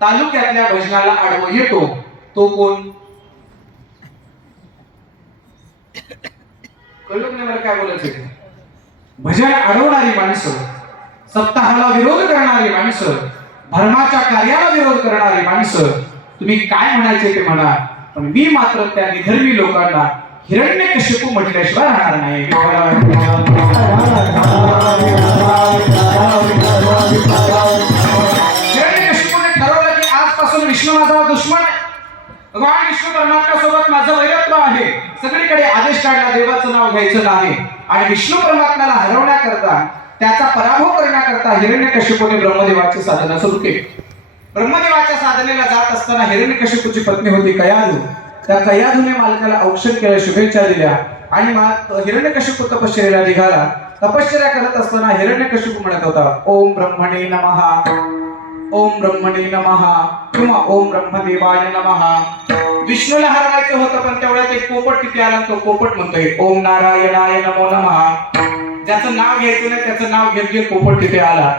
तालुक्यातल्या भजनाला आडवं येतो तो कोण कळलं काय बोलायचं भजन अडवणारी माणसं सप्ताहाला विरोध करणारी माणसं धर्माच्या कार्याला विरोध करणारी माणसं तुम्ही काय म्हणायचे ते म्हणा पण मी मात्र त्या निधर्मी लोकांना हिरण्य कश्यपू म्हटल्याशिवाय राहणार नाही भगवान विष्णू परमात्मा सोबत माझं वैरत्व आहे. सगळीकडे आदेश काढला देवाचं नाव घ्यायचं नाही. आणि विष्णू परमात्म्याला हरवण्याकरता त्याचा पराभव करण्याकरता हिरण्यकशिपूने ब्रह्मदेवाची साधना सुरू केली. ब्रह्मदेवाच्या साधनेला जात असताना हिरण्यकशिपूची पत्नी होती कयाधू. त्या कयाधूने मालकाला औक्षण केल्या शुभेच्छा दिल्या. आणि मा- हिरण्यकशिपू तपश्चर्याला निघाला. तपश्चर्या करत असताना हिरण्यकशिपू म्हणत होता ओम ब्रह्मणे नमहा ओम ब्रह्मणे नमहा किंवा ओम ब्रह्मदेवाय नमहा विष्णूला हरवायचं होतं पण तेवढ्यात एक पोपट तिथे आला तो पोपट म्हणतोय ओम नारायणाय नमो नमहा ज्याचं नाव घ्यायचं नाही त्याचं नाव घेत घेत पोपट तिथे आला.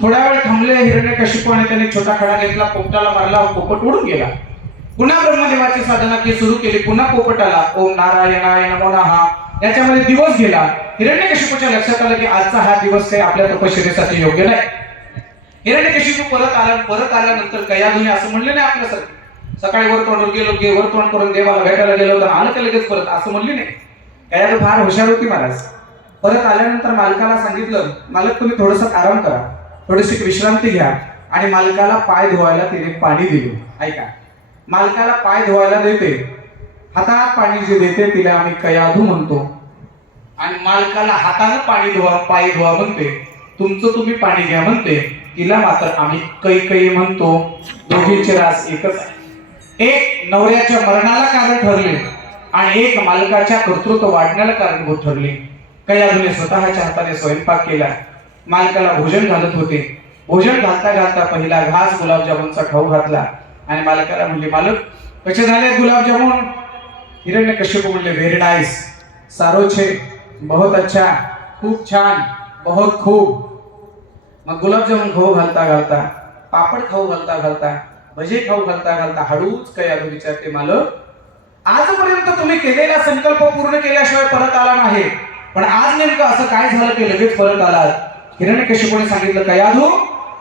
थोड्या वेळ थांबले हिरण्य कशिपणे त्याने छोटा खडा घेतला पोपटाला मारला पोपट उडून गेला. पुन्हा ब्रह्मदेवाची साधना ती सुरू केली पुन्हा पोपट आला ओम नारायणाय नमो नमहा याच्यामध्ये दिवस गेला. हिरण्यकशिपूच्या लक्षात आलं की आजचा हा दिवस काही आपल्या तपश्चर्यासाठी योग्य नाही. हिरण्यकशिपू परत आला परत आल्यानंतर कयाधुने असं म्हणले नाही आपल्यासारखं. सकाळी वर तोंड गेलो गे वर तोंड करून देवाला भेटायला गेलो तर आलं का लगेच परत असं म्हणली नाही. कयाधू फार हुशार होती महाराज. परत आल्यानंतर मालकाला सांगितलं मालक तुम्ही थोडस आराम करा. थोडीशी विश्रांती घ्या. आणि मालकाला पाय धुवायला तिने पाणी दिले. ऐका. मालकाला पाय धुवायला देते. हातात पाणी जे देते तिला आम्ही कयाधू म्हणतो. आणि मालकाला हातानं पाणी धुवा पाय धुवा म्हणते. तुमचं तुम्ही पाणी घ्या म्हणते. तिला मात्र आम्ही कै कै म्हणतो दोघींचे रास एकच आहे. एक नवऱ्याच्या मरणाला कारण ठरले आणि एक मालकाच्या कर्तृत्व वाढण्याला कारणभूत ठरले. कयाधूने स्वतःच्या हाताने स्वयंपाक केला. मालकाला भोजन घालत होते. भोजन घालता घालता पहिला घास गुलाबजामुनचा खाऊ घातला. आणि मालकाला म्हणले मालक कसे झाले गुलाबजामुन? हिरण्य कश्यप म्हणले व्हेरी नाईस सारो छे बहुत अच्छा. खूप छान. बहुत खूप. मग गुलाबजामुन खाऊ घालता घालता पापड खाऊ घालता घालता भजे खाऊ घालता घालता हळूच कयाधू विचारते मालक आजपर्यंत तुम्ही केलेला संकल्प पूर्ण केल्याशिवाय परत आला नाही. पण आज नेमकं असं काय झालं की लगेच परत आलात. हिरण्यकशिपूने सांगितलं कयाधू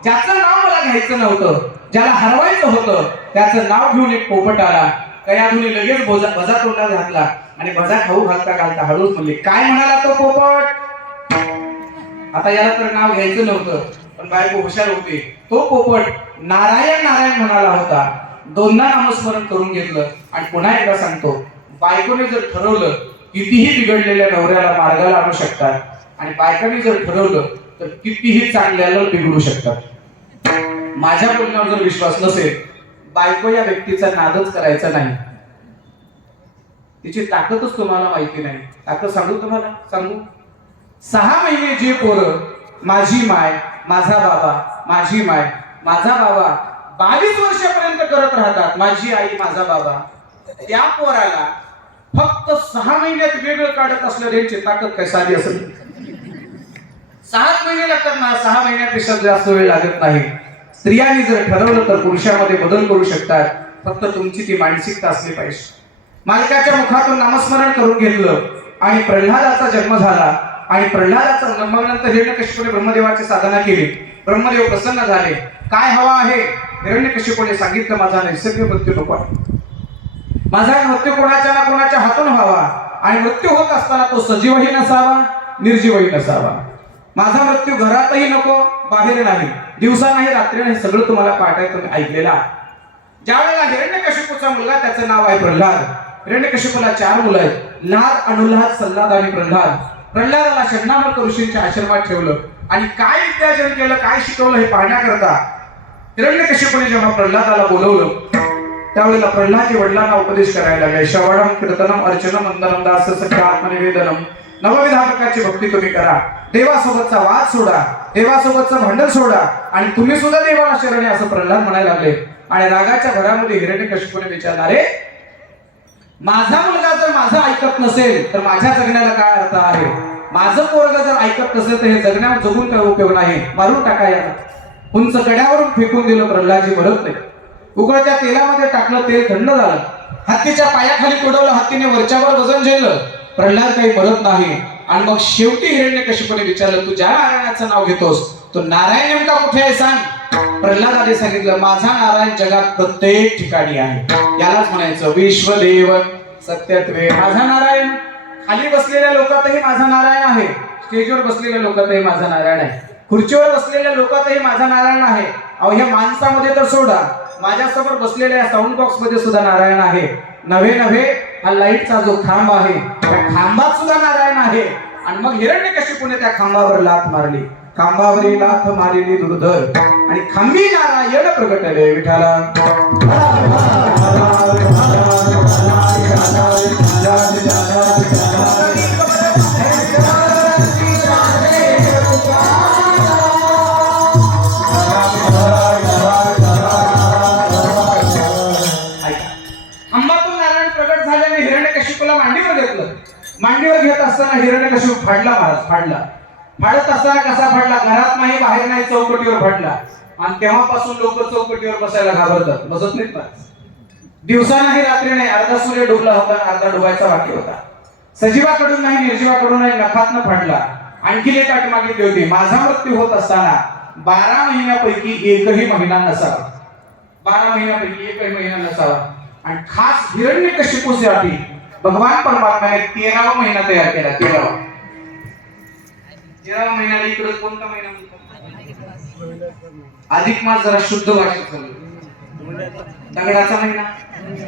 ज्याचं नाव मला घ्यायचं नव्हतं ज्याला हरवायचं होतं त्याचं नाव घेऊन एक पोपट आला. कयाधूने लगेच बजा बजा तोंडात घातला आणि बजा खाऊ घालता घालता हळूच म्हणले काय म्हणाला तो पोपट? आता याला तर नाव घ्यायचं नव्हतं पण बायको हुशार होती. तो पोपट नारायण नारायण म्हणाला होता. दोनदा नामस्मरण करून घेतलं आणि पुन्हा एकदा सांगतो बायकोने जर ठरवलं कितीही बिघडलेल्या नवऱ्याला मार्गाला आणू शकतात आणि बायकाने जर ठरवलं तर कितीही चांगल्याला बिघडू शकतात. माझ्या बोलण्यावर जर विश्वास नसेल बायको या व्यक्तीचा नादच करायचा नाही. तिची ताकदच तुम्हाला माहिती नाही. ताकद सांगू तुम्हाला? सांगू? सहा महिने जे पोरं माझी माय माझा बाबा माझी माय माझा बाबा बावीस वर्षापर्यंत करत राहतात माझी आई माझा बाबा त्या पोराला फक्त सहा महिन्यात वेगळं काढत असलं त्यांची ताकद काय साधी असेल. सहा महिने लागतात ना सहा महिन्यापेक्षा जास्त वेळ लागत नाही. स्त्रियांनी जर ठरवलं तर पुरुषामध्ये बदल करू शकतात. फक्त तुमची ती मानसिकता असली पाहिजे. मालकाच्या मुखातून नामस्मरण करून घेतलं आणि प्रल्हादाचा जन्म झाला आणि प्रल्हादाचा जन्मानंतर हिरण्यकशिपूने ब्रह्मदेवाची साधना केली. ब्रह्मदेव प्रसन्न झाले. काय हवा आहे? हिरण्यकशिपूने सांगितलं माझा नैसर्गिक मृत्यू नको आहे. माझा मृत्यू कोणाच्या ना कोणाच्या हातून व्हावा? आणि मृत्यू होत असताना तो सजीवही नसावा निर्जीवही नसावा. माझा मृत्यू घरातही नको बाहेर नाही. दिवसा नाही रात्री नाही सगळं तुम्हाला पाठाय तुम्ही ऐकलेला ज्या वेळेला हिरण्यकशिपूचा मुलगा त्याचं नाव आहे प्रल्हाद. हिरण्यकशिपूला चार मुलं आहेत. लाद अनुल्हाद सल्लाद आणि प्रल्हाद. प्रल्हादाला शरणामर्क ऋषींच्या आश्रमात ठेवलं. आणि काय विद्यार्जन केलं काय शिकवलं हे पाहण्याकरता हिरण्यकशिपूने जेव्हा प्रल्हादाला बोलवलं त्यावेळेला प्रल्हादच्या वडिलांना उपदेश करायला लागले. शवडम कीर्तनम अर्चनम वंदनम दास सख्या आत्मनिवेदनम नवविधा प्रकारची भक्ती तुम्ही करा. देवासोबतचा वाद सोडा. देवासोबतचं भांडण सोडा. आणि तुम्ही सुद्धा देवाला शरणे असं प्रल्हाद म्हणायला लागले. आणि रागाच्या भरामध्ये हिरण्यकशिपूने विचारणारे माझा मुलगा जर माझं ऐकत नसेल तर माझ्या जगण्याला काय अर्थ आहे? माझं पोरग जर ऐकत नसेल तर हे जगण्यावर जगून काय उपयोग नाही? मारून टाका उंच कड्यावरून फेकून दिलं प्रल्हादजी भरत नाही. उकळत्या तेलामध्ये टाकलं तेल थंड झालं. हत्तीच्या पायाखाली तुडवलं हत्तीने वरच्यावर वजन झेललं. प्रल्हाद काही मरत नाही. आणि मग शेवटी हिरण्य कशीपणे विचारलं तू ज्या नारायणाचं नाव घेतोस तो नारायण नेमका कुठे आहे सांग. प्रल्हादाने सांगितलं माझा नारायण जगात प्रत्येक ठिकाणी आहे. यालाच म्हणायचं विश्वदेव सत्यत्वे. माझा नारायण? खाली बसलेल्या लोकातही माझा नारायण आहे. स्टेजवर बसलेल्या लोकातही माझा नारायण आहे. खुर्चीवर बसलेल्या लोकातही माझा नारायण आहे. अहो ह्या माणसामध्ये तर सोडा. माझ्यासमोर बसलेल्या साऊंड बॉक्समध्ये सुद्धा नारायण आहे. नव्हे नव्हे हा लाईटचा जो खांब आहे त्या खांबात सुद्धा नारायण आहे. आणि मग हिरण्य कशी त्या खांबावर लाथ मारली? खांबावरील लाथ मारलेली दुर्धर आणि खांबी नारायण प्रगटले विठाला मांडीवर घेतलं. मांडीवर घेत असताना हिरण्यकशिपू फाडला महाराज फाडला. फाडत असताना कसा फाडला? घरात नाही बाहेर नाही चौकटीवर फाडला. आणि तेव्हापासून लोक चौकटीवर बसायला घाबरतात. बसत नाहीत ना. दिवसा नाही रात्री नाही. अर्धा सूर्य डुबला होता आणि अर्धा डुबायचा बाकी होता. सजीवाकडून नाही निर्जीवाकडून नाही नखातनं फाडला. आणखी एक अट मागितली होती. माझा मृत्यू होत असताना बारा महिन्यापैकी एकही महिना नसावा. बारा महिन्यापैकी एकही महिना नसावा. आणि खास हिरण्य कशिपूसाठी भगवान परमात्म्याने तेरावा महिना तयार केला. तेरावा. तेरावा महिन्याला इकडे कोणता महिना म्हणतात अधिक मास जरा शुद्ध भाषेत चालू दगडाचा महिना?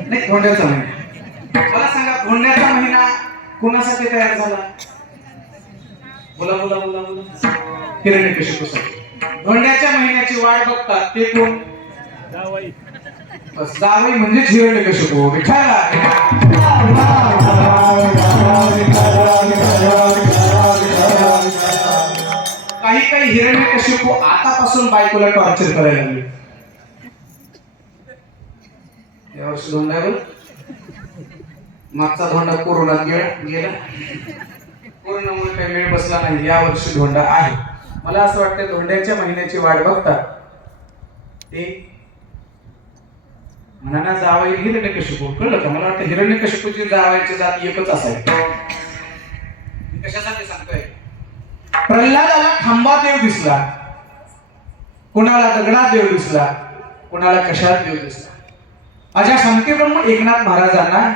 नाही धोंड्याचा महिना. मला सांगा धोंड्याचा महिना कुणासाठी तयार झाला? बोला बोला बोला बोला. कशी कशिपूसाठी धोंड्याच्या महिन्याची वाट बघतात ते कोण? जावई म्हणजे हिरण्य विठाला काही काही हिरण्य कशिपू आतापासून बायकोला टॉर्चर करायला लागले. यावर्षी धोंडा मागचा धोंडा कोरोनात गेला गेला. कोरोनामुळे काही वेळ बसला नाही. या वर्षी धोंडा आहे. मला असं वाटतं धोंड्याच्या महिन्याची वाट बघतात ते म्हणा जावई हिरण्यकशिपू कळलं का? मला वाटतं हिरण्य कशिपूची जावायची जात एकच असायची कशासाठी सांगतोय? प्रल्हादाला खांबा देव दिसला. कुणाला दगडात देव दिसला कुणाला कशात देव दिसला. माझ्या शांतीब्रह्म एकनाथ महाराजांना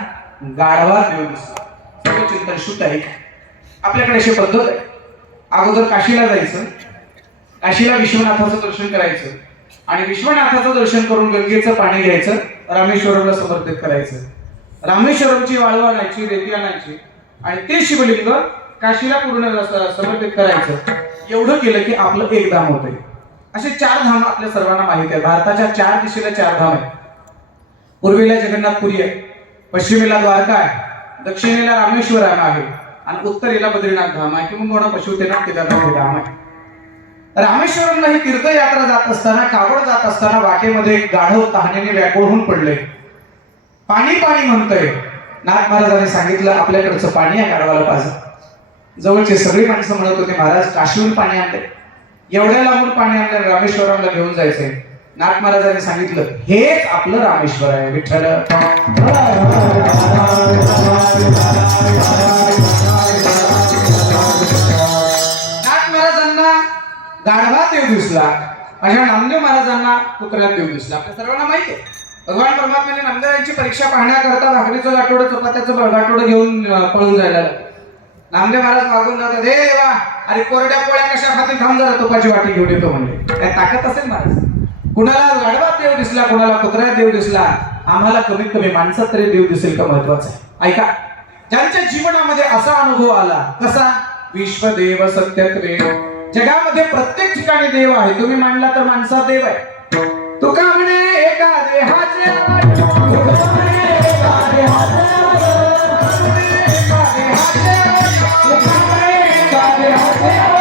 गाढवा देव दिसला. सर्व चिंतन शुद्ध आहे. आपल्याकडे अशी पद्धत आहे. अगोदर काशीला जायचं काशीला विश्वनाथाचं दर्शन करायचं आणि विश्वनाथाचं दर्शन करून गंगेचं पाणी घ्यायचं रामेश्वरमला समर्पित करायचं. रामेश्वरमची वाळू आणायची रेती आणायची आणि ते शिवलिंग काशीला पूर्ण समर्पित करायचं. एवढं केलं की आपलं एक धाम होते असे चार धाम आपल्या सर्वांना माहिती आहे भारताच्या चार दिशेला चार धाम आहे पूर्वेला जगन्नाथपुरी आहे. पश्चिमेला द्वारका आहे. दक्षिणेला रामेश्वर आहे. आणि उत्तरेला बद्रीनाथ धाम आहे. किंवा मोठा पशुतेनाथ केदारनाथ हे धाम आहे. रामेश्वरमला ही तीर्थयात्रा जात असताना कावड जात असताना वाटेमध्ये एक गाढव तहानेने व्याकुळ होऊन पडले पाणी पाणी म्हणतोय. नाथ महाराजांनी सांगितलं आपल्याकडचं पाणी या गाढवाला पाहिजे. जवळचे सगळी माणसं म्हणत होते महाराज. काशीहून पाणी आणले. एवढ्या लांबून पाणी आणलं रामेश्वरांना घेऊन जायचंय नाथ महाराजांनी सांगितलं हेच आपलं रामेश्वर आहे विठ्ठल. नाथ महाराजांना गाढवा देव दिसला. माझ्या नामदेव महाराजांना कुत्र्यात देव दिसला. आपल्या सर्वांना माहिती आहे. भगवान परमात्म्याने नामदेवांची परीक्षा पाहण्याकरता भाकरीचं गाठोडं चपात्याचं बळगाठोडं घेऊन पळून जायला लागलं. नामदेव महाराज मागून जातात. हे वा! अरे कोरड्या पोळ्या कशा खाती थांब जरा तुपाची वाटी घेऊन येतो म्हणजे काय ताकद असेल महाराज? कुणाला गाडवा देव दिसला कुणाला कुत्र्यात देव दिसला? आम्हाला कमीत कमी माणसात तरी देव दिसेल का महत्वाचं आहे? ऐका ज्यांच्या जीवनामध्ये असा अनुभव आला कसा? विश्वदेव सत्यत्वे जगामध्ये प्रत्येक ठिकाणी देव आहे. तुम्ही मांडला तर माणसा देव आहे. तुका म्हणे एका देहाचे देहाचे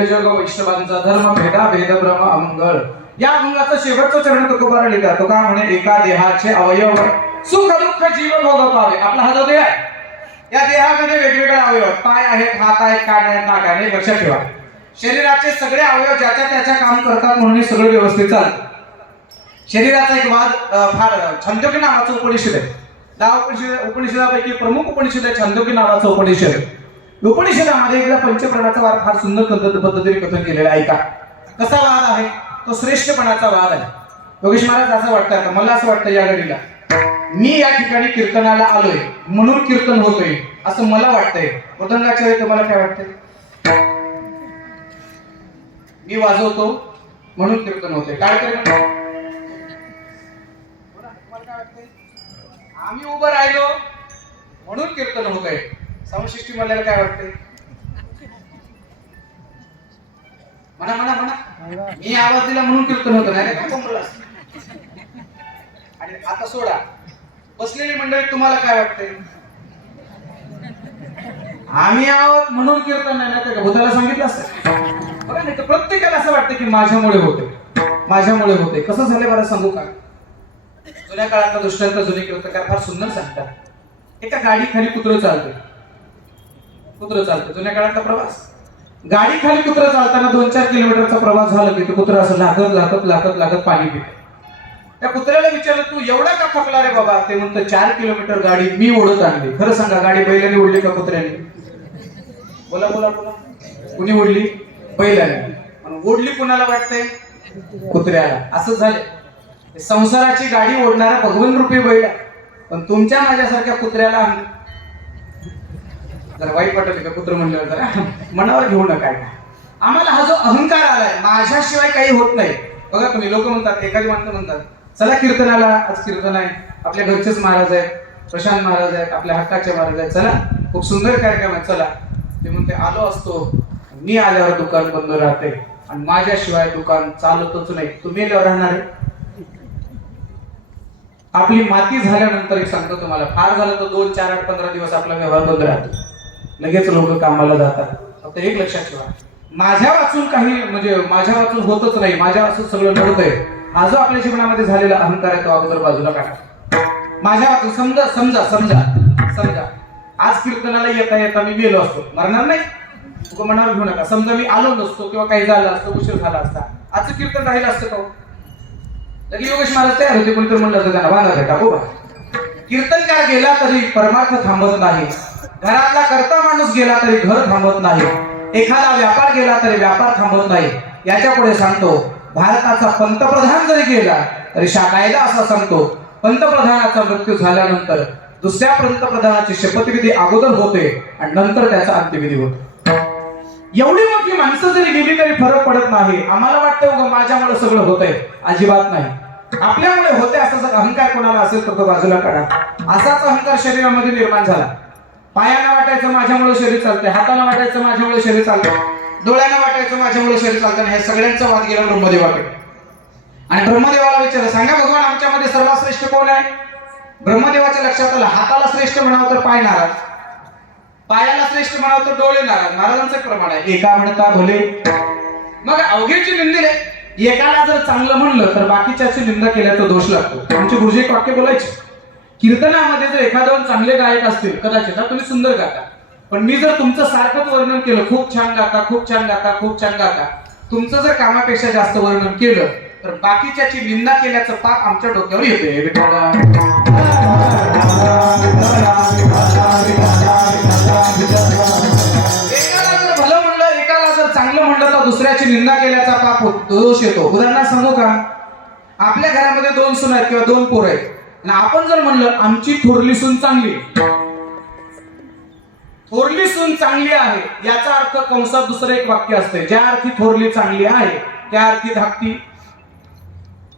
विष्णुमय जग वैष्णवांचा धर्म भेदा भेद भ्रम अमंगळ. या अभंगाचं शेवटचं चरण तुकोबारा लिहिला तो का म्हणे? एका देहाचे अवयव. सुख दुःख जीव भोग पावे. आपला हा जो देह आहे या देहामध्ये वेगवेगळे अवयव पाय आहेत हात आहेत कान आहेत नाक आहे. लक्षात ठेवा. शरीराचे सगळे अवयव ज्याच्या त्याच्या काम करतात म्हणून सगळं व्यवस्थित चालतं. शरीराचा एक वाद फार छंदोकी नावाचं उपनिषद आहे. दहा उपनिषद उपनिषदापैकी प्रमुख उपनिषद आहे छंदोकी नावाचं उपनिषद आहे. उपनिषदामध्ये एकदा पंचप्राणाचा वाद फार सुंदर पद्धतीने कथन केलेला आहे. ऐका. कसा वाद आहे? तो श्रेष्ठपणाचा वाद आहे. योगेश महाराज असं वाटतं का? मला असं वाटतं या घडीला. मी या ठिकाणी कीर्तनाला आलोय. म्हणून कीर्तन होतोय. असं मला वाटतंय. मृदंगाच्या वेळी तुम्हाला काय वाटतंय? मी वाजवतो म्हणून कीर्तन होतोय. काय कीर्तन आम्ही उभं राहिलो म्हणून कीर्तन होत आहे समशिष्टी म्हणल्याला काय वाटतंय? म्हणा म्हणा म्हणा. मी आवाज दिला म्हणून कीर्तन होतो नाही का आणि आता सोडा. बसलेली मंडळी तुम्हाला काय वाटतंय? आम्ही आहोत म्हणून कीर्तन नाही ना त्या भूताला सांगितलं असतं? बघा नाही तर प्रत्येकाला असं वाटतं की माझ्यामुळे होते माझ्यामुळे होते कसं झालं बरं सांगू का? जुन्या काळातला दृष्टांत जुने कीर्तकार फार सुंदर सांगतात. एका गाडी खाली कुत्र चालते कुत्र चालतं? जुन्या काळातला प्रवास. गाडी खाली कुत्र चालताना दोन चार किलोमीटरचा प्रवास झाला की तो कुत्र असं लागत लागत लागत लागत पाणी पितो त्या कुत्र्याला विचारलं तू एवढा का थकला रे बाबा? ते म्हणतं चार किलोमीटर गाडी मी ओढत आणली. खरं सांगा गाडी बैलाने ओढली का कुत्र्याने? बोला बोला बोला. कुणी ओढली? बैलाने. आणि ओढली कुणाला वाटतंय? कुत्र्याला. असं झालं. संसाराची गाडी ओढणारा भगवन रुपी बैल पण तुमच्या माझ्यासारख्या कुत्र्याला जरा वाईट वाटत का कुत्र म्हणल्यावर जरा. मनावर घेऊ नका आम्हाला हा जो अहंकार आलाय माझ्याशिवाय काही होत नाही. बघा तुम्ही लोक म्हणतात एखादी माणसं म्हणतात चला कीर्तनाला आज कीर्तन आहे. आपल्या घरचेच महाराज आहेत प्रशांत महाराज आहेत आपल्या हक्काचे महाराज आहेत. चला खूप सुंदर कार्यक्रम आहे चला. ते म्हणते आलो असतो. मी आल्यावर दुकान बंद राहते. आणि माझ्याशिवाय दुकान चालतच नाही. तुम्ही आल्यावर राहणार आपली माती झाल्यानंतर एक सांगतो तुम्हाला. फार झालं तर दोन चार आठ पंधरा दिवस आपला व्यवहार बंद राहतो. लगेच लोक कामाला जातात. फक्त एक लक्षात ठेवा. माझ्या वाचून काही म्हणजे माझ्या वाचून होतच नाही. माझ्या वाचून सगळं घडतंय. हा जो आपल्या जीवनामध्ये झालेला अहंकार आहे तो अगोदर बाजूला काढा. माझ्या वाचून समजा समजा समजा समजा. आज कीर्तनाला येता येता मी गेलो असतो. मरणार नाही? तुका मनावर घेऊ नका. समजा मी आलो नसतो किंवा काही झालं असतं उशीर झाला असता. आजचं कीर्तन राहिलं असतं का हो? लगे योगेश महाराज तयार होते. कोणीतरी म्हणलं असतं त्यांना बांधा भेटा हो बा. कीर्तनकार गेला तरी परमार्थ थांबत नाही. घरातला करता माणूस गेला तरी घर थांबत नाही. एखादा व्यापार गेला तरी व्यापार थांबत नाही. याच्यापुढे सांगतो भारताचा पंतप्रधान जरी गेला तरी कायदा असा सांगतो पंतप्रधानाचा मृत्यू झाल्यानंतर दुसऱ्या पंतप्रधानाची शपथविधी अगोदर होते आणि नंतर त्याचा अंत्यविधी होतो एवढी मोठी माणसं जरी गेली तरी फरक पडत नाही. आम्हाला वाटतं माझ्यामुळे सगळं होतंय. अजिबात नाही. आपल्यामुळे होते असा जर अहंकार कोणाला असेल तर तो बाजूला काढा. असाच अहंकार शरीरामध्ये निर्माण झाला. पायाला वाटायचं माझ्यामुळे शरीर चालतंय हाताला वाटायचं माझ्यामुळे शरीर चालतंय डोळ्याला वाटायचं माझ्यामुळे शरीर चालतं हे सगळ्यांचा वाद गेला ब्रह्मदेवाकडे. आणि ब्रह्मदेवाला विचारलं सांगा भगवान आमच्यामध्ये सर्वात श्रेष्ठ कोण आहे? ब्रह्मदेवाच्या लक्षात आलं हाताला श्रेष्ठ म्हणावं तर पाय नाराज. पायाला श्रेष्ठ म्हणावं तर डोळे नाराज. महाराजांचं प्रमाण आहे. एका म्हणता भोले. मग अवघेची निंदी आहे एकाला जर चांगलं म्हणलं तर बाकीच्याची निंदा केल्याचा दोष लागतो. आमचे गुरुजी एक वाक्य बोलायचे. कीर्तनामध्ये जर एखादं चांगले गायक असतील कदाचित तुम्ही सुंदर गाता. पण मी जर तुमचं सारखंच वर्णन केलं खूप छान गाता खूप छान गाता खूप छान गाता तुमचं जर कामापेक्षा जास्त वर्णन केलं तर बाकीच्याची निंदा केल्याचं पाप आमच्या डोक्यावर येते एकाला जर भलं म्हणलं एकाला जर चांगलं म्हणलं तर दुसऱ्याची निंदा केल्याचा पाप होत- दोष येतो. उदाहरणार्थ सांगू का? आपल्या घरामध्ये दोन सुना आहेत किंवा दोन पोर आहेत. आणि आपण जर म्हणलं आमची थोरली सून चांगली. थोरली सून चांगली आहे याचा अर्थ कंसात दुसरं एक वाक्य असते ज्या अर्थी थोरली चांगली आहे त्या अर्थी धाकटी.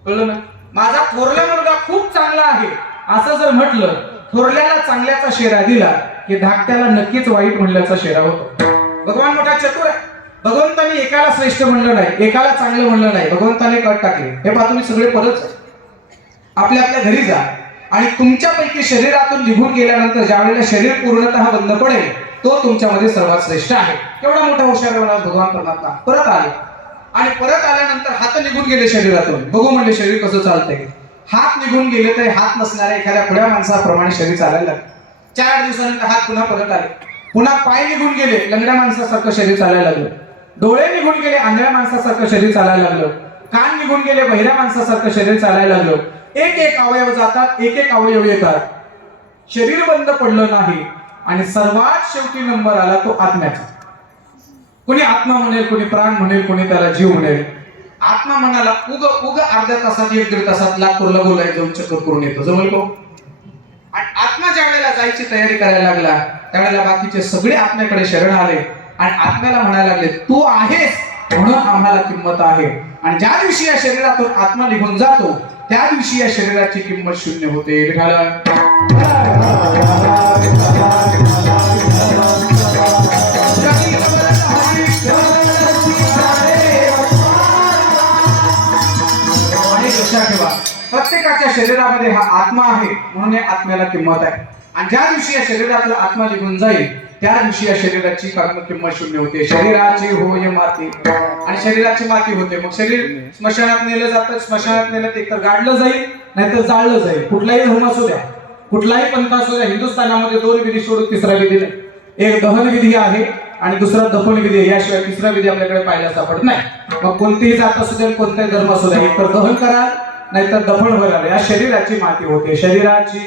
कळलं ना? माझा थोरला मुलगा खूप चांगला आहे. असं जर म्हटलं थोरल्याला चांगल्याचा शेरा दिला की धाकट्याला नक्कीच वाईट म्हणल्याचा शेरा होतो. भगवान मोठा चतुर आहे. भगवंताने एकाला श्रेष्ठ म्हणलं नाही एकाला चांगलं म्हणलं नाही. भगवंताने कट टाकले. हे पहा तुम्ही सगळे परत आपल्या आपल्या घरी जा. आणि तुमच्यापैकी शरीरातून निघून गेल्यानंतर ज्या वेळेला शरीर पूर्णतः बंद पडेल तो तुमच्यामध्ये सर्वात श्रेष्ठ आहे. केवढा मोठा हुशार आहे भगवान परमात्मा. परत आले. आणि परत आल्यानंतर हात निघून गेले शरीरातून. बघू म्हणले शरीर कसं चालतंय? हात निघून गेले तरी हात नसणाऱ्या एखाद्या खुड्या माणसाप्रमाणे शरीर चालायला लागले. चार दिवसानंतर हात पुन्हा परत आले. पुन्हा पाय निघून गेले लंगड्या माणसासारखं शरीर चालायला लागलं. डोळे निघून गेले आंधळ्या माणसासारखं शरीर चालायला लागलं. कान निघून गेले बहिऱ्या माणसासारखं शरीर चालायला लागलं. एक एक अवयव जातात एक एक अवयव येतात. शरीर बंद पडलं नाही आणि सर्वात शेवटी नंबर आला तो आत्म्याचा. कोणी आत्मा म्हणेल कोणी प्राण म्हणेल कोणी त्याला जीव म्हणेल. आत्मा म्हणाला उग उग अर्ध्या तासात एक दीड तासात लातूरला बोलायला जाऊन चक्कर करून येतो. जमल को? आणि आत्मा ज्या वेळेला जायची तयारी करायला लागला त्यावेळेला बाकीचे सगळे आत्म्याकडे शरण आले आणि आत्म्याला म्हणायला लागले तू आहेस. म्हणून आम्हाला किंमत आहे. आणि ज्या दिवशी या शरीरातून आत्मा निघून जातो त्या दिवशी या शरीराची किंमत शून्य होते. ठेवा प्रत्येकाच्या शरीरामध्ये हा आत्मा आहे म्हणून या आत्म्याला किंमत आहे. आणि ज्या दिवशी या शरीरातला आत्मा निघून जाईल त्या दिवशी या शरीराची कर्म किंमत शून्य होते. शरीराची होय माती. आणि शरीराची माती होते. मग शरीर स्मशानात नेलं जातं. स्मशानात नेलं ते तर गाडलं जाईल नाहीतर जाळलं जाईल. कुठलाही धर्म असू द्या. कुठलाही पंथ असू द्या. हिंदुस्थानामध्ये दोन विधी सोडून तिसरा विधी नाही. एक दहन विधी आहे आणि दुसरा दफन विधी याशिवाय तिसरा विधी आपल्याकडे पाहायला सापडत नाही. मग कोणतीही जात असू दे कोणताही धर्म असू द्या एक तर दहन करा नाहीतर दफन होणार या शरीराची माती होते. शरीराची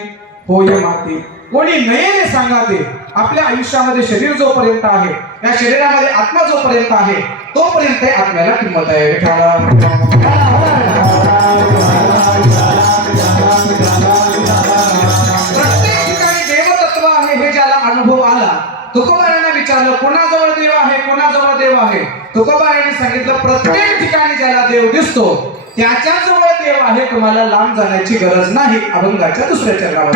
होय माती. कोणी नयेने सांगा ते. आपल्या आयुष्यामध्ये शरीर जोपर्यंत आहे या शरीरामध्ये आत्मा जोपर्यंत आहे तोपर्यंत आत्म्याला किंमत आहे. प्रत्येक ठिकाणी देवतत्व आहे हे ज्याला अनुभव आला तुकोबारांना विचारलं कोणाजवळ देव आहे? कोणाजवळ देव आहे? तुकोबारांनी सांगितलं प्रत्येक ठिकाणी ज्याला देव दिसतो त्याच्याजवळ देव आहे. तुम्हाला लांब जाण्याची गरज नाही. अभंगाच्या दुसऱ्या चरणावर.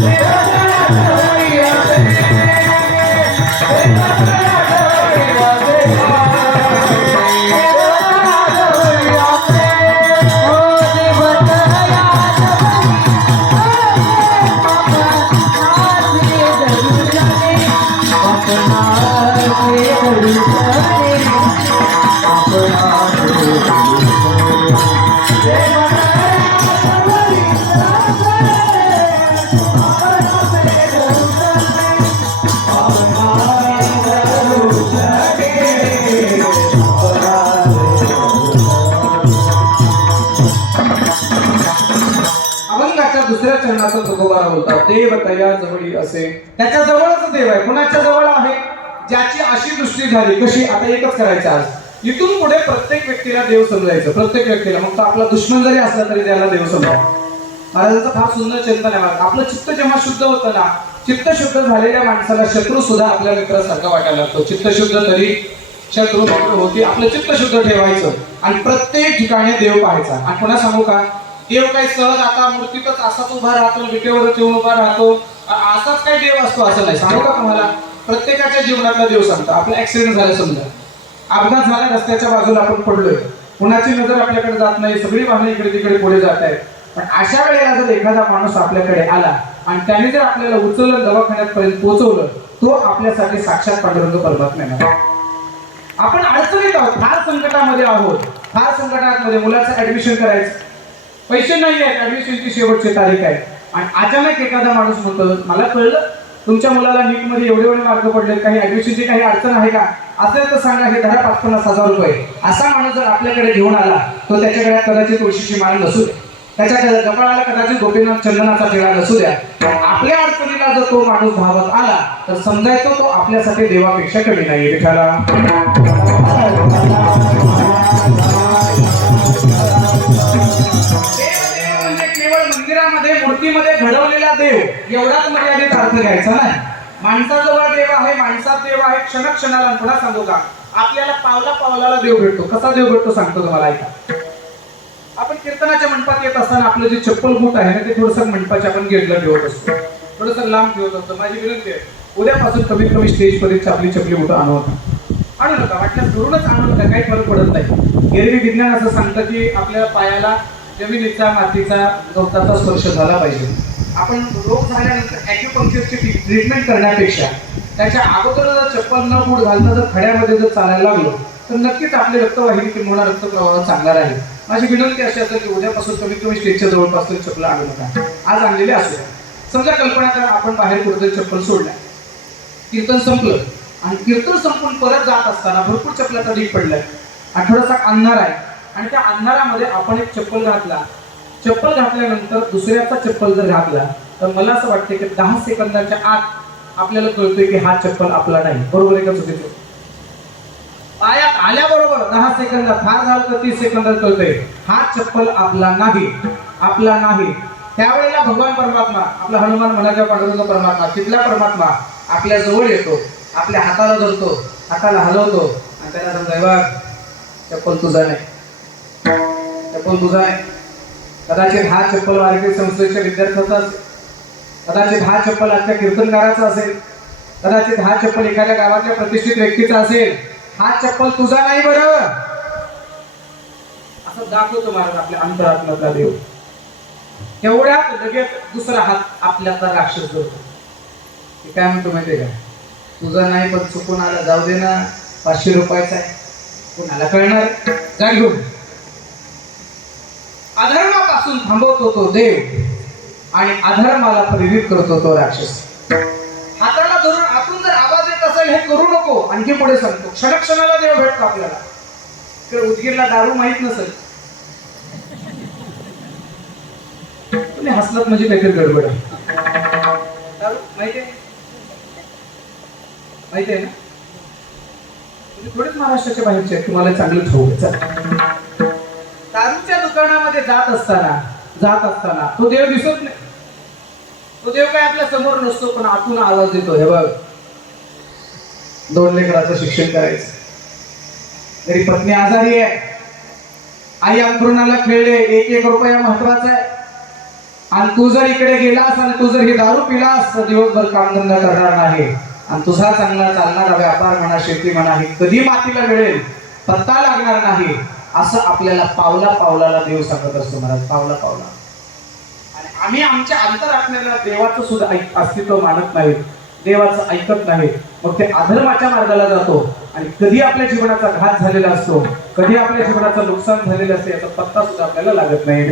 Yeah. अभंगाच्या दुसऱ्या चरणाचा तुकोबारा होता. देव तया जवळी असे. त्याच्या जवळच देव आहे. कुणाच्या जवळ आहे? ज्याची अशी दृष्टी झाली कशी? आता एकच करायचं इथून पुढे प्रत्येक व्यक्तीला देव समजायचं. प्रत्येक व्यक्तीला. मग तो आपला दुश्मन जरी असला तरी त्याला देव समजा. महाराजांचं फार सुंदर चिंतन आहे. आपलं चित्त जेव्हा शुद्ध होतं ना चित्त शुद्ध झालेल्या माणसाला शत्रू सुद्धा आपल्या मित्रासारखा वाटायला लागतो. चित्त शुद्ध तरी शत्रू होती. आपलं चित्त शुद्ध ठेवायचं. आणि प्रत्येक ठिकाणी देव पाहायचा. आणि पुन्हा सांगू का? देव काही सहज आता मूर्तीतच असाच उभा राहतो विटेवरच येऊन उभा राहतो. असाच काही देव असतो असं नाही. सांगू का तुम्हाला? प्रत्येकाच्या जीवनातला देव सांगतो. आपला ऍक्सिडेंट झाला समजा. अपघात झाला रस्त्याच्या बाजूला आपण पडलोय. कुणाची नजर आपल्याकडे जात नाही. सगळी वाहने इकडे तिकडे पुढे जात आहेत. पण अशा वेळेला जर एखादा माणूस आपल्याकडे आला आणि त्याने जर आपल्याला उचललं दवाखान्यापर्यंत पोहोचवलं तो आपल्यासाठी साक्षात पांडुरंग परमात्मा आहे. आपण अडचणीत आहोत. फार संकटामध्ये आहोत. फार संकटामध्ये मुलाचं ऍडमिशन करायचं. पैसे नाही आहेत ऍडमिशनची शेवटची तारीख आहे. आणि अचानक एखादा माणूस म्हणतो मला कळलं तुमच्या मुलाला नीटमध्ये एवढे एवढे मार्क पडले काही ऍडमिशनची काही अडचण आहे का? असेल तर सांगा हे धरा पाच पन्नास हजार रुपये असा माणूस जर आपल्याकडे घेऊन आला तो त्याच्याकडे कदाचित तुळशीची माळ नसू दे. त्याच्या कपाळाला कदाचित गोपीनाथ चंदनाचा टिळा नसू द्या. पण आपल्या अडचणीला जर तो माणूस धावत आला तर समजायचं तो आपल्यासाठी देवापेक्षा कमी नाही विठाला देव देव म्हणजे चित्रामध्ये मूर्तीमध्ये घडवलेला देव एवढाच मर्यादित अर्थ घ्यायचा नाही माणसाजवळ देव आहे माणसात देव आहे क्षण क्षणाला थोडा सांगू का आपल्याला पावला पावलाला देव भेटतो कसा देव भेटतो सांगतो तुम्हाला ऐका आपण कीर्तनाच्या मंडपात येत असताना आपलं जे चप्पल बूट आहे ना ते थोडंसं मंडपाच्या आपण गेटला ठेवत असतो. थोडंसं लांब ठेवत असतो. माझी विनंती आहे उद्यापासून कमीत कमी स्टेज पर्यंत आपली चपली बूट आणू आणू नका वाटल्यास घरूनच आणू नका काही फरक पडत नाही. एरवी विज्ञान असं सांगतं की आपल्या पायाला जमिनीचा मातीचा गवताचा स्पर्श झाला पाहिजे. आपण रोग झाल्यानंतर ॲक्युपंक्चरची ट्रीटमेंट करण्यापेक्षा त्याच्या अगोदर जर चप्पल न बूट घालता जर खड्यामध्ये जर चालायला लागलो तर नक्कीच आपले रक्तवाहिनी किंवा रक्तप्रवाह चांगला राहील माझी विनंती अशी असेल की उद्यापासून कमीत कमी स्टेजच्या जवळपास तरी चप्पल आणू नका. आज आणलेले असू समजा कल्पना करा आपण बाहेर कुठेतरी चप्पल सोडल्या. कीर्तन संपलं. आणि कीर्तन संपून परत जात असताना भरपूर चपलाचा ढीक पडलाय आठवड्याचा अंधार आहे. आणि त्या अंधारामध्ये आपण एक चप्पल घातला. चप्पल घातल्यानंतर दुसऱ्याचा चप्पल जर घातला तर मला असं वाटतं की दहा सेकंदाच्या आत आपल्याला कळतोय की हा चप्पल आपला नाही. बरोबर आहे का चुकीचं? पायात आल्याबरोबर दहा सेकंदात फार झालं तर तीस सेकंदात कळतोय. हा चप्पल आपला नाही. आपला नाही. त्यावेळेला भगवान परमात्मा आपला हनुमान म्हणाच्या पांडुरंग परमात्मा तिथला परमात्मा आपल्या जवळ येतो. आपल्या हाताला धरतो हाताला हलवतो आणि त्याला समजा बघ चप्पल तुझा नाही. चप्पल तुझा नाही. कदाचित हा चप्पल वारकरी संस्थेच्या विद्यार्थ्याचा असेल कदाचित हा चप्पल आजच्या कीर्तनकाराचा असेल. कदाचित हा चप्पल एखाद्या गावातल्या प्रतिष्ठित व्यक्तीचा असेल. हा चप्पल तुझा नाही बरं. असं दाखवतो महाराज आपल्या अंतरात्म्यातला देव. तेवढ्यात लगेच दुसरा हात आपल्याचा राक्षस धरतो. ते काय म्हणतो माहितीये का? तुझा नाही पण चुकून आला. जाऊ दे ना. पाचशे रुपयाचा आहे. कुणाला कळणार? जा घेऊन. अधर्मापासून थांबवतो तो देव. आणि अधर्माला प्रेरित करतो तो राक्षस. हाताला धरून आतून जर आवाज येत असेल हे करू नको. आणखी पुढे सांगतो. क्षणक्षणाला देव भेटतो आपल्याला. तर उदगीरला दारू माहीत नसेल. तुम्ही हसलात म्हणजे काहीतरी गडबड आहे. माहिती आहे? माहिती आहे ना? तुम्ही थोडेच महाराष्ट्राच्या बाहेरचे तुम्हाला चांगलं ठाऊक दारूच्या दुकानामध्ये जात असताना जात असताना तो देव दिसत नाही. तो देव काय आपल्यासमोर नसतो पण आतून आवाज देतो हे बघ. दोन लेकराचं शिक्षण करायचं. तरी पत्नी आजारी आहे. आई अंथरुणाला खेळले एक एक रुपया महत्त्वाचा आहे. आणि तू जर इकडे गेलास आणि तू जर हे दारू पिलास तर दिवसभर कामधंदा करणार नाही. आणि तुझा चांगला चालणारा व्यापार म्हणा शेती म्हणा हे कधी मातीला मिळेल? पत्ता लागणार नाही. असं आपल्याला पावला पावलाला देव सांगत असतो महाराज पावला पावला. आणि आम्ही आमच्या अंतरात्म्याला देवाचं सुद्धा अस्तित्व मानत नाही. देवाचं ऐकत नाही. मग ते अधर्माच्या मार्गाला जातो. आणि कधी आपल्या जीवनाचा घात झालेला असतो कधी आपल्या जीवनाचं नुकसान झालेलं असते याचा पत्ता सुद्धा आपल्याला लागत नाही.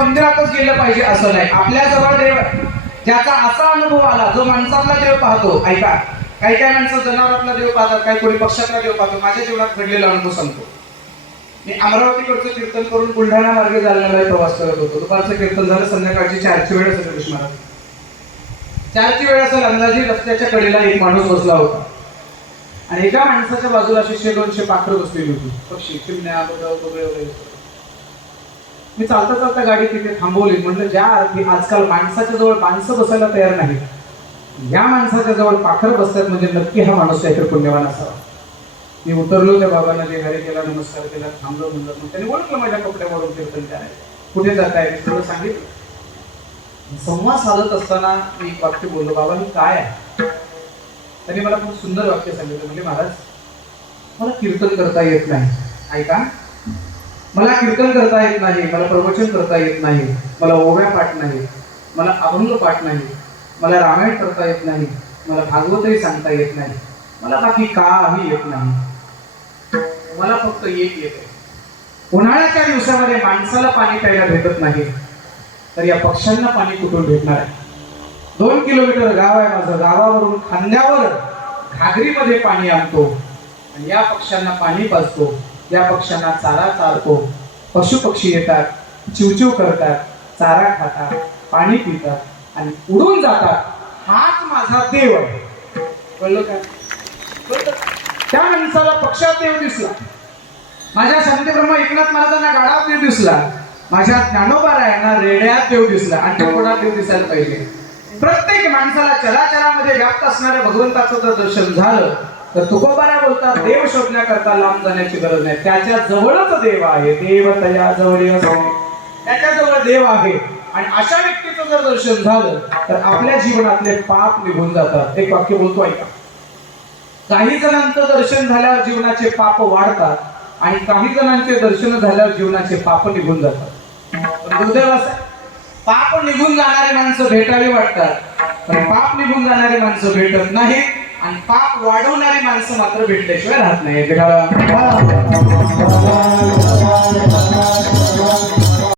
मंदिरातच गेलं पाहिजे असं नाही. आपल्या जवळ देव ज्याचा असा अनुभव आला जो माणसातला देव पाहतो ऐका. काही काही माणसं जनावरातला देव पाहतात काही कोणी पक्षातला देव पाहतो. माझ्या जीवनात घडलेला अनुभव सांगतो. मी अमरावतीकडचं कीर्तन करून बुलढाणा मार्गे जालन्याला प्रवास करत होतो. दुपारचं कीर्तन झालं संध्याकाळची चारची वेळ असेल गणेश महाराज चारची वेळ असेल अंदाजी रस्त्याच्या कडेला एक माणूस बसला होता. आणि एका माणसाच्या बाजूला शिष्य दोनशे पाखरं बसलेली होती. पक्षी चिमण्या वगैरे वगैरे. मी चालता चालता गाडी तिथे थांबवली. म्हणलं ज्या अर्थी आजकाल माणसाच्या जवळ माणसं बसायला तयार नाही या माणसाच्या जवळ पाखर बसतात म्हणजे नक्की हा माणूस काहीतरी पुण्यवान असावा. मी उतरलो त्या बाबांना जे घरी केला नमस्कार केला थांबलो म्हणलं मग त्यांनी ओळखलं माझ्या कपड्यावरून कीर्तन काय कुठे जात आहे थोडं सांगितलं. संवाद साधत असताना मी एक वाक्य बोललो बाबा मी काय आहे? त्यांनी मला खूप सुंदर वाक्य सांगितलं म्हणजे महाराज मला कीर्तन करता येत नाही. ऐका मला कीर्तन करता येत नाही मला प्रवचन करता येत नाही मला ओव्या पाठ नाही मला अभंग पाठ नाही मला रामायण करता येत नाही मला भागवतही सांगता येत नाही मला बाकी काही येत नाही. मला फक्त एक येते उन्हाळ्याच्या दिवसामध्ये माणसाला पाणी प्यायला भेटत नाही तर या पक्ष्यांना पाणी कुठून भेटणार आहे? दोन किलोमीटर गाव आहे माझं गावावरून खांद्यावर घागरीमध्ये पाणी आणतो आणि या पक्ष्यांना पाणी पाजतो. या पक्ष्यांना चारा चारतो. पशु पक्षी येतात चिवचिव करतात चारा खातात पाणी पितात आणि उडून जातात. हाच माझा देव आहे. कळलं का? त्या माणसाला पक्षात देव दिसला. माझ्या शांतीब्रह्म एकनाथ महाराजांना गाडात देव दिसला. माझ्या ज्ञानोबारायांना रेड्यात देव दिसला. आणि कोणात देव दिसायला पाहिजे? प्रत्येक माणसाला चराचरामध्ये व्याप्त असणाऱ्या भगवंताचं जर दर्शन झालं. तर तुकोबाला बोलतात देव शोधण्याकरता लांब जाण्याची गरज नाही. त्याच्या जवळच देव आहे. देव तया जवळ त्याच्याजवळ देव आहे. आणि अशा व्यक्तीचं जर दर्शन झालं तर आपल्या जीवनातले पाप निघून जातात. एक वाक्य बोलतो ऐका. काही जणांचं दर्शन झाल्यावर जीवनाचे पाप वाढतात आणि काही जणांचे दर्शन झाल्यावर जीवनाचे पाप निघून जातात. पण दुर्दैव असं पाप निघून जाणारी माणसं भेटावी वाटतात पण पाप निघून जाणारी माणसं भेटत नाहीत. आणि पाप वाढवणारे माणसं मात्र भेटल्याशिवाय राहत नाही.